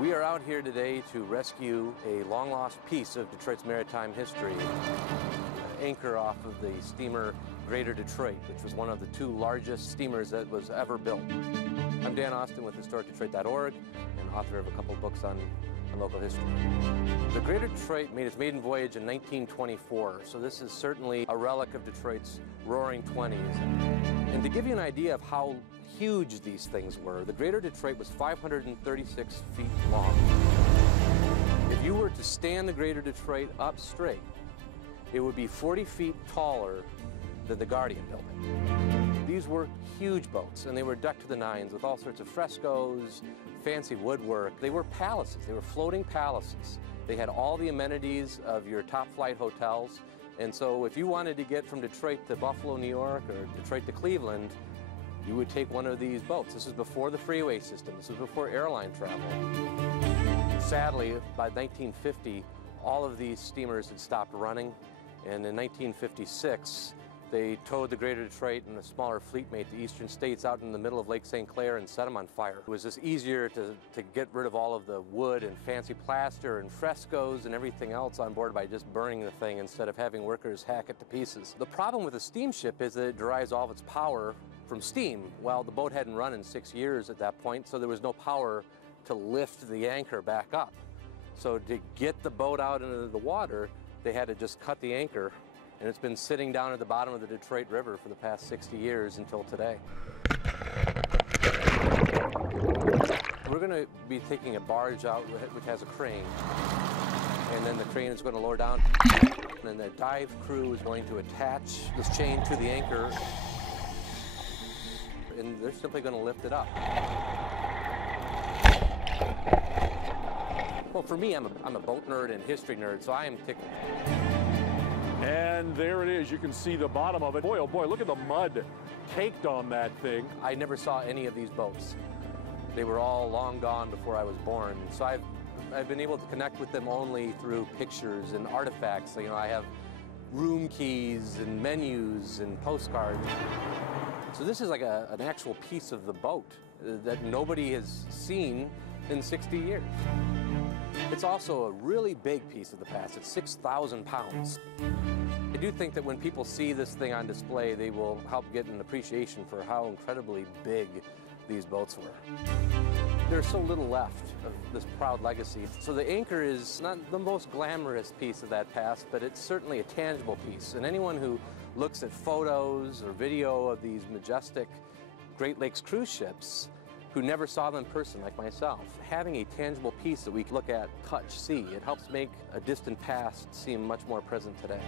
We are out here today to rescue a long-lost piece of Detroit's maritime history, anchor off of the steamer Greater Detroit, which was one of the two largest steamers that was ever built. I'm Dan Austin with HistoricDetroit.org and author of a couple books on local history. The Greater Detroit made its maiden voyage in 1924, so this is certainly a relic of Detroit's roaring 20s. And to give you an idea of how huge these things were, the Greater Detroit was 536 feet long. If you were to stand the Greater Detroit up straight, it would be 40 feet taller than the Guardian building. These were huge boats, and they were decked to the nines with all sorts of frescoes, fancy woodwork. They were palaces. They were floating palaces. They had all the amenities of your top flight hotels. And so if you wanted to get from Detroit to Buffalo, New York, or Detroit to Cleveland, you would take one of these boats. This is before the freeway system. This was before airline travel. Sadly, by 1950, all of these steamers had stopped running. And in 1956, they towed the Greater Detroit and a smaller fleet mate to eastern states out in the middle of Lake St. Clair and set them on fire. It was just easier to get rid of all of the wood and fancy plaster and frescoes and everything else on board by just burning the thing instead of having workers hack it to pieces. The problem with a steamship is that it derives all of its power from steam. Well, the boat hadn't run in 6 years at that point, so there was no power to lift the anchor back up. So to get the boat out into the water, they had to just cut the anchor, and it's been sitting down at the bottom of the Detroit River for the past 60 years until today. We're going to be taking a barge out which has a crane, and then the crane is going to lower down, and then the dive crew is going to attach this chain to the anchor, and they're simply going to lift it up. Well, for me, I'm a boat nerd and history nerd, so I am tickled. And there it is. You can see the bottom of it. Boy, oh boy, look at the mud caked on that thing. I never saw any of these boats. They were all long gone before I was born. So I've been able to connect with them only through pictures and artifacts. You know, I have room keys and menus and postcards. So this is like an actual piece of the boat that nobody has seen in 60 years. It's also a really big piece of the past. It's 6,000 pounds. I do think that when people see this thing on display, they will help get an appreciation for how incredibly big these boats were. There's so little left of this proud legacy. So the anchor is not the most glamorous piece of that past, but it's certainly a tangible piece. And anyone who looks at photos or video of these majestic Great Lakes cruise ships who never saw them in person like myself, having a tangible piece that we can look at, touch, see, it helps make a distant past seem much more present today.